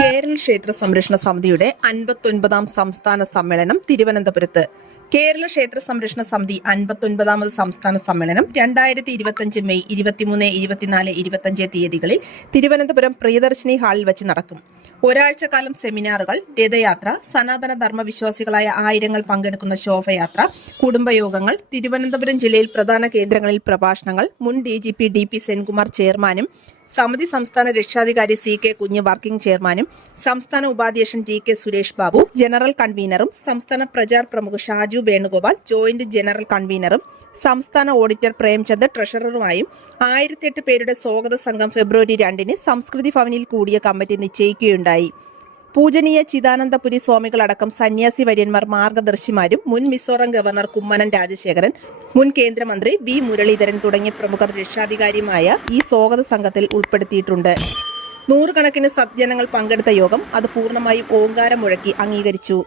ക്ഷേത്ര സംരക്ഷണ സമിതിയുടെ അൻപത്തൊൻപതാം സംസ്ഥാന സമ്മേളനം തിരുവനന്തപുരത്ത്. കേരള ക്ഷേത്ര സംരക്ഷണ സമിതി അൻപത്തൊൻപതാമത് സംസ്ഥാന സമ്മേളനം രണ്ടായിരത്തി ഇരുപത്തഞ്ച് മെയ് ഇരുപത്തിമൂന്ന് ഇരുപത്തിനാല് ഇരുപത്തഞ്ച് തീയതികളിൽ തിരുവനന്തപുരം പ്രിയദർശിനി ഹാളിൽ വെച്ച് നടക്കും. ഒരാഴ്ചക്കാലം സെമിനാറുകൾ രഥയാത്ര സനാതന ധർമ്മവിശ്വാസികളായ ആയിരങ്ങൾ പങ്കെടുക്കുന്ന ശോഭയാത്ര കുടുംബയോഗങ്ങൾ തിരുവനന്തപുരം ജില്ലയിൽ പ്രധാന കേന്ദ്രങ്ങളിൽ പ്രഭാഷണങ്ങൾ മുൻ D G P D P Senkumar ചെയർമാനും സമിതി സംസ്ഥാന രക്ഷാധികാരി സി കെ കുഞ്ഞ് വർക്കിംഗ് ചെയർമാനും സംസ്ഥാന ഉപാധ്യക്ഷൻ G K Suresh Babu general കൺവീനറും സംസ്ഥാന പ്രചാർ പ്രമുഖ് ഷാജു വേണുഗോപാൽ ജോയിന്റ് ജനറൽ കൺവീനറും സംസ്ഥാന ഓഡിറ്റർ പ്രേംചന്ദ് ട്രഷററുമായും ആയിരത്തിയെട്ട് പേരുടെ സ്വാഗത സംഘം ഫെബ്രുവരി രണ്ടിന് സംസ്കൃതി ഭവനിൽ കൂടിയ കമ്മിറ്റി നിശ്ചയിക്കുകയുണ്ടായി. പൂജനീയ ചിദാനന്ദപുരി സ്വാമികളടക്കം സന്യാസി വര്യന്മാർ മാർഗദർശിമാരും മുൻ മിസോറാം ഗവർണർ കുമ്മനം രാജശേഖരൻ മുൻ കേന്ദ്രമന്ത്രി വി മുരളീധരൻ തുടങ്ങിയ പ്രമുഖർ രക്ഷാധികാരിയുമായ ഈ സ്വാഗത സംഘത്തിൽ ഉൾപ്പെടുത്തിയിട്ടുണ്ട്. നൂറുകണക്കിന് സജ്ജനങ്ങൾ പങ്കെടുത്ത യോഗം അത് പൂർണമായും ഓങ്കാരം മുഴക്കി അംഗീകരിച്ചു.